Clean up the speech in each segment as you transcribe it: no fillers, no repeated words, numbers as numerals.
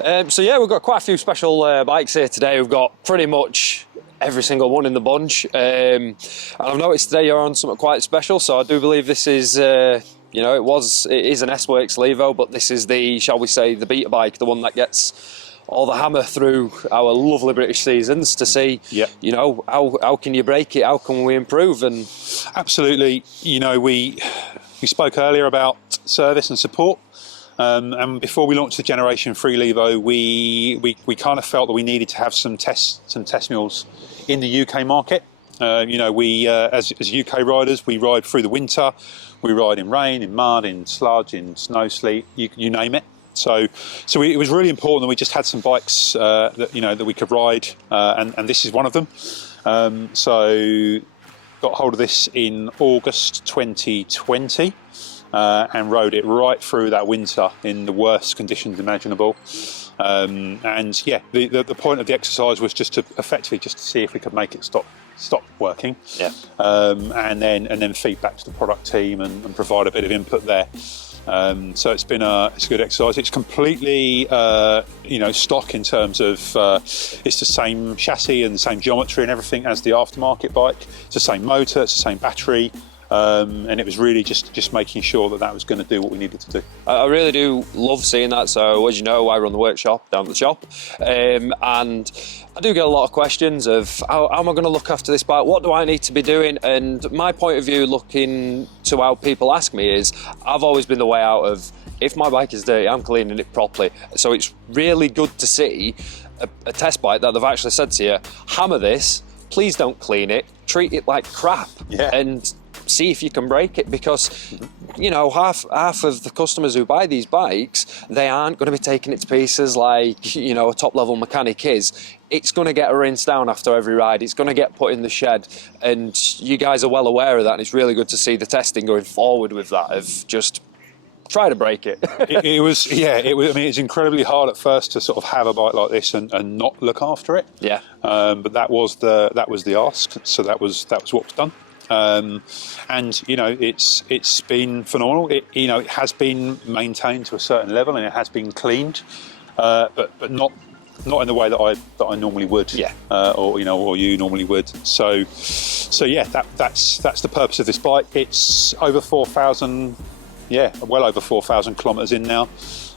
So yeah, we've got quite a few special bikes here today. We've got pretty much every single one in the bunch. And I've noticed today you're on something quite special, so I do believe this is, it is an S-Works Levo, but this is the, shall we say, the beta bike, the one that gets all the hammer through our lovely British seasons to see, how can you break it, how can we improve? And absolutely, we spoke earlier about service and support. And before we launched the Generation 3 Levo, we kind of felt that we needed to have some test mules in the UK market. As UK riders, we ride through the winter, we ride in rain, in mud, in sludge, in snow, sleet, you name it. So it was really important that we just had some bikes that we could ride, and this is one of them. So got hold of this in August 2020. And rode it right through that winter in the worst conditions imaginable. The point of the exercise was just to see if we could make it stop working. Yeah. And then feed back to the product team and provide a bit of input there. So it's a good exercise. It's completely stock in terms of it's the same chassis and the same geometry and everything as the aftermarket bike. It's the same motor, it's the same battery. And it was really just making sure that was going to do what we needed to do. I really do love seeing that. So as you know, I run the workshop down at the shop, and I do get a lot of questions of how am I going to look after this bike? What do I need to be doing? And my point of view, looking to how people ask me, is I've always been the way out of, if my bike is dirty, I'm cleaning it properly. So it's really good to see a test bike that they've actually said to you, hammer this, please don't clean it, treat it like crap, and see if you can break it, because half of the customers who buy these bikes, they aren't going to be taking it to pieces like a top level mechanic is. It's going to get rinsed down after every ride, it's going to get put in the shed, and you guys are well aware of that, and it's really good to see the testing going forward with that, of just try to break it. it was. I mean, it's incredibly hard at first to sort of have a bike like this and not look after it. Yeah. But that was the ask, so that was what was done. It's been phenomenal. It has been maintained to a certain level, and it has been cleaned, but not in the way that I normally would. Yeah. Or you normally would. So yeah, that's the purpose of this bike. It's over 4,000. Yeah, well over 4,000 kilometres in now.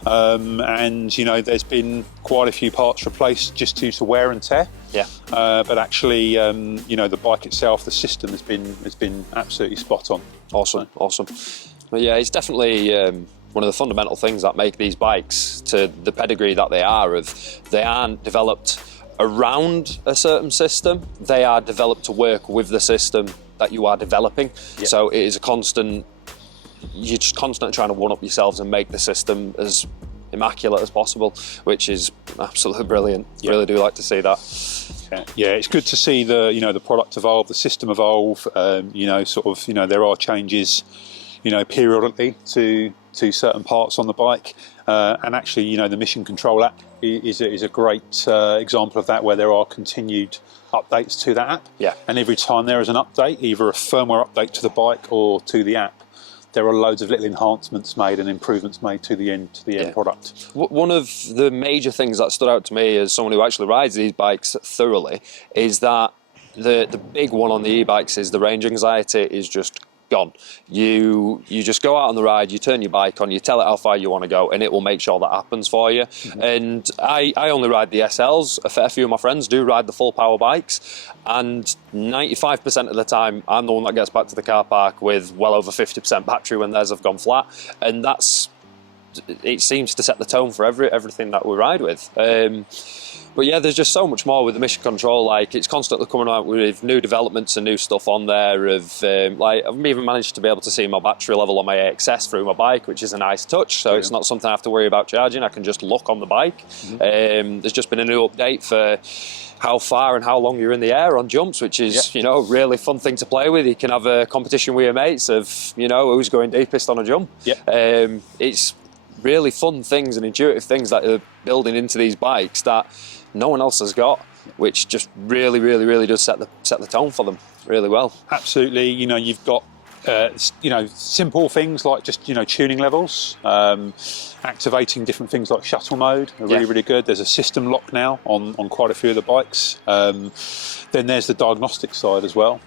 There's been quite a few parts replaced just due to wear and tear. Yeah. But actually, the bike itself, the system has been absolutely spot on. Awesome. But yeah, it's definitely one of the fundamental things that make these bikes to the pedigree that they are. They aren't developed around a certain system; they are developed to work with the system that you are developing. Yeah. So it is a constant. You're just constantly trying to one-up yourselves and make the system as immaculate as possible, which is absolutely brilliant. Yeah. Really do like to see that. Yeah, it's good to see the product evolve, the system evolve. There are changes, periodically to certain parts on the bike, and actually, the Mission Control app is a great example of that, where there are continued updates to that app. Yeah. And every time there is an update, either a firmware update to the bike or to the app, there are loads of little enhancements made and improvements made to the end product. One of the major things that stood out to me as someone who actually rides these bikes thoroughly is that the big one on the e-bikes is the range anxiety is just gone. You just go out on the ride, you turn your bike on, you tell it how far you want to go, and it will make sure that happens for you. Mm-hmm. And I only ride the SLs. A fair few of my friends do ride the full power bikes, and 95% of the time I'm the one that gets back to the car park with well over 50% battery when theirs have gone flat, and it seems to set the tone for everything that we ride with. But yeah, there's just so much more with the Mission Control. Like, it's constantly coming out with new developments and new stuff on there. I've even managed to be able to see my battery level on my AXS through my bike, which is a nice touch. So it's not something I have to worry about charging. I can just look on the bike. Mm-hmm. There's just been a new update for how far and how long you're in the air on jumps, which is really fun thing to play with. You can have a competition with your mates of who's going deepest on a jump. It's really fun things and intuitive things that are building into these bikes that no one else has got, which just really, really, really does set the tone for them really well. Absolutely. You've got you know, simple things like just, you know, tuning levels, activating different things like shuttle mode are really, really good. There's a system lock now on quite a few of the bikes. Then there's the diagnostic side as well,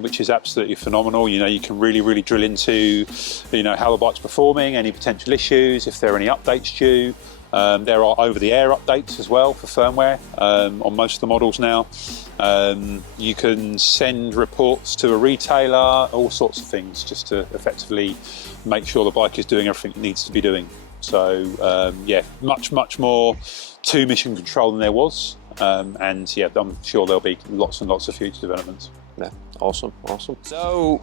which is absolutely phenomenal. You know, you can really, really drill into, you know, how the bike's performing, any potential issues, if there are any updates due. There are over-the-air updates as well for firmware on most of the models now. You can send reports to a retailer, all sorts of things, just to effectively make sure the bike is doing everything it needs to be doing. So yeah, much more to mission control than there was. And yeah, I'm sure there'll be lots and lots of future developments. Yeah, awesome. So,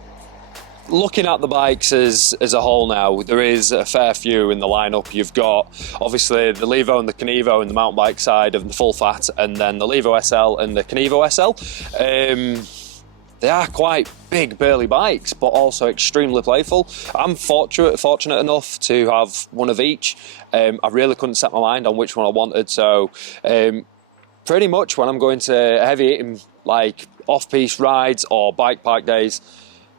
looking at the bikes as a whole now, there is a fair few in the lineup. You've got obviously the Levo and the Kenevo in the mountain bike side of the full fat, and then the Levo SL and the Kenevo SL. They are quite big, burly bikes, but also extremely playful. I'm fortunate enough to have one of each. I really couldn't set my mind on which one I wanted, so pretty much when I'm going to heavy hitting, like off-piste rides or bike park days,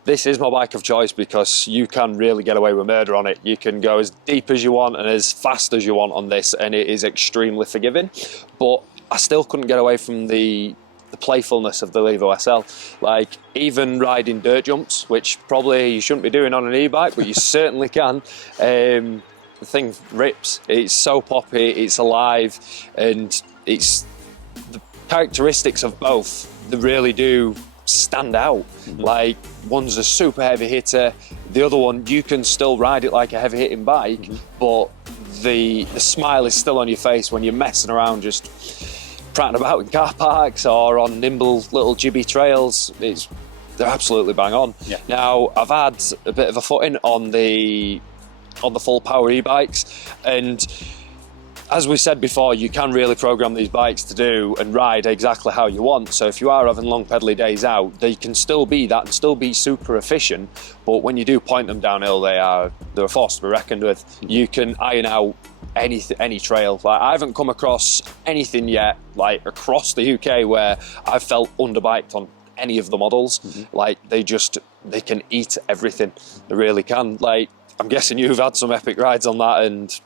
this is my bike of choice because you can really get away with murder on it. You can go as deep as you want and as fast as you want on this, and it is extremely forgiving. But I still couldn't get away from the playfulness of the Levo SL. Like, even riding dirt jumps, which probably you shouldn't be doing on an e-bike, but you certainly can. The thing rips. It's so poppy, it's alive, and it's the characteristics of both that really do stand out. Like, one's a super heavy hitter, the other one you can still ride it like a heavy hitting bike, but the smile is still on your face when you're messing around just prattling about in car parks or on nimble little jibby trails. They're absolutely bang on. Now, I've had a bit of a footing on the full power e-bikes, and as we said before, you can really program these bikes to do and ride exactly how you want. So if you are having long pedally days out, they can still be that and still be super efficient. But when you do point them downhill, they're a force to be reckoned with. You can iron out any trail. Like, I haven't come across anything yet, like across the UK, where I've felt underbiked on any of the models. Like, they can eat everything. They really can. Like, I'm guessing you've had some epic rides on that, and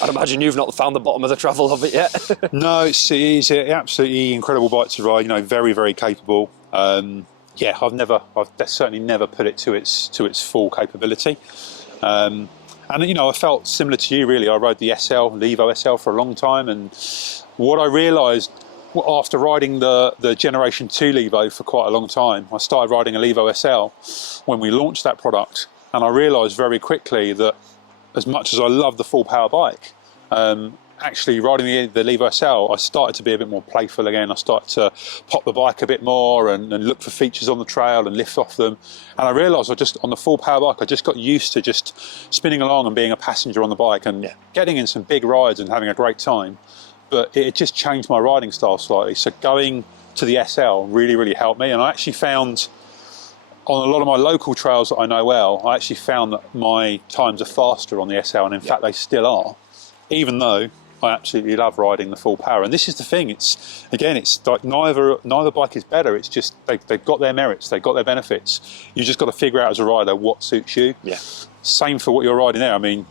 I'd imagine you've not found the bottom of the travel of it yet. No, it's an absolutely incredible bike to ride. You know, very, very capable. Yeah, I've certainly never put it to its full capability. And you know, I felt similar to you really. I rode the Levo SL for a long time, and what I realised after riding the Generation 2 Levo for quite a long time, I started riding a Levo SL when we launched that product. And I realised very quickly that as much as I love the full power bike, actually riding the Levo SL, I started to be a bit more playful again. I started to pop the bike a bit more and look for features on the trail and lift off them. And I realised on the full power bike, I just got used to just spinning along and being a passenger on the bike and getting in some big rides and having a great time. But it just changed my riding style slightly. So going to the SL really, really helped me. And I actually found, on a lot of my local trails that I know well, I actually found that my times are faster on the SL, and in fact they still are, even though I absolutely love riding the full power. And this is the thing, it's like neither bike is better, it's just they've got their merits, they've got their benefits. You just got to figure out as a rider what suits you. Same for what you're riding there. I mean,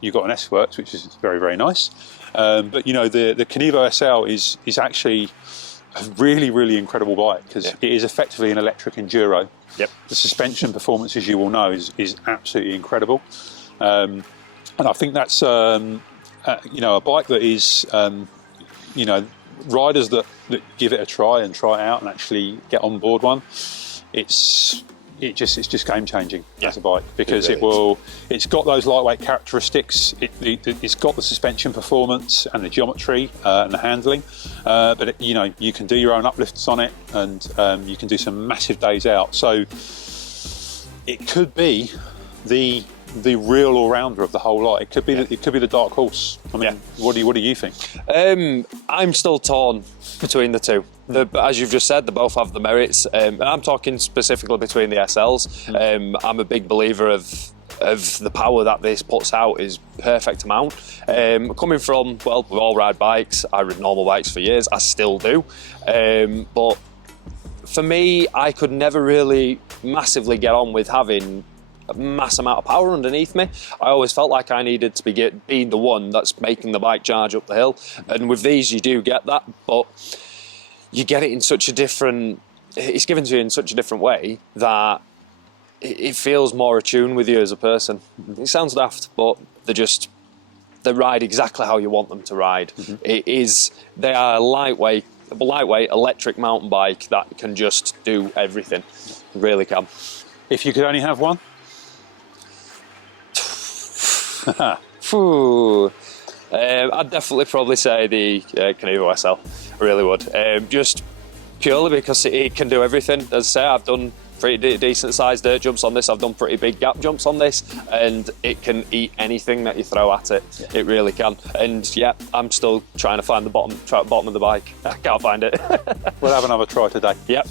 you've got an S-Works, which is very, very nice, but you know, the Kenevo SL is actually a really, really incredible bike, because it is effectively an electric enduro. The suspension performance, as you will know, is absolutely incredible, and I think that's you know, a bike that is you know, riders that give it a try and try it out and actually get on board one, it's just game changing as a bike, because it's got those lightweight characteristics. It's got the suspension performance and the geometry and the handling, but you know, you can do your own uplifts on it, and you can do some massive days out. So it could be the real all-rounder of the whole lot. It could be the dark horse. I mean, what do you think? I'm still torn between the two. As you've just said, they both have the merits, and I'm talking specifically between the SLs. I'm a big believer of the power that this puts out is perfect amount. Coming from, well, we all ride bikes. I ride normal bikes for years. I still do, but for me, I could never really massively get on with having a mass amount of power underneath me. I always felt like I needed to being the one that's making the bike charge up the hill. And with these, you do get that, but you get it in such a different, it's given to you in such a different way that it feels more attuned with you as a person. It sounds daft, but they ride exactly how you want them to ride. They are a lightweight electric mountain bike that can just do everything. Really can. If you could only have one? I'd definitely probably say the Kenevo SL. I really would. Just purely because it can do everything. As I say, I've done pretty decent sized dirt jumps on this. I've done pretty big gap jumps on this, and it can eat anything that you throw at it. Yeah. It really can. And yeah, I'm still trying to find the bottom of the bike. I can't find it. We'll have another try today. Yep.